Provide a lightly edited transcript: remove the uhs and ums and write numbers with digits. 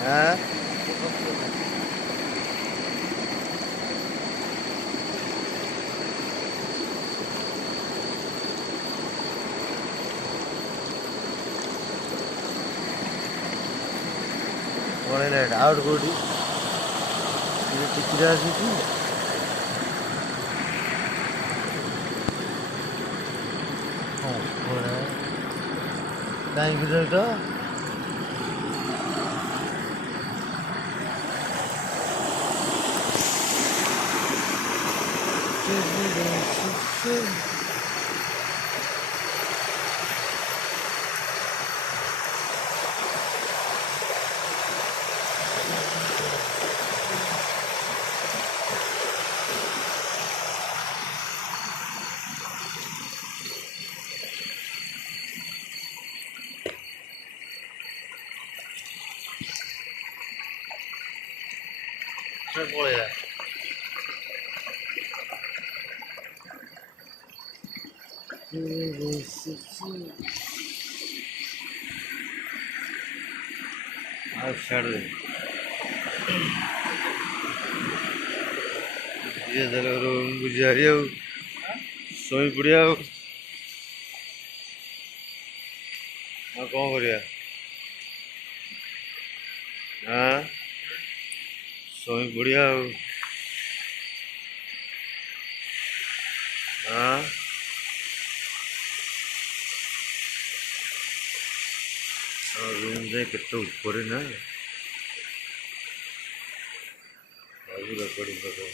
হ্যাঁ ପଳେଇଲା ଆଉଟ୍ କୋଉଠି ଟିକିରେ ଆସିଛି କାହିଁକି ରହିଲ ପଳେଇଲା ଆଉ ଛାଡ଼ ଇଏ ଦେଲେ ବୁଝିହାରି ଆଉ ଶୋଇ ପଡ଼ିଆ ଆଉ କ'ଣ କରିବା ହଁ ଶୋଇ ପଡ଼ିଆ ଆଉ ହଁ ରୁମ୍ ଯାଏ କେତେ ଉପରେ ନା ସବୁ ରେକର୍ଡିଂ କରିଦେବ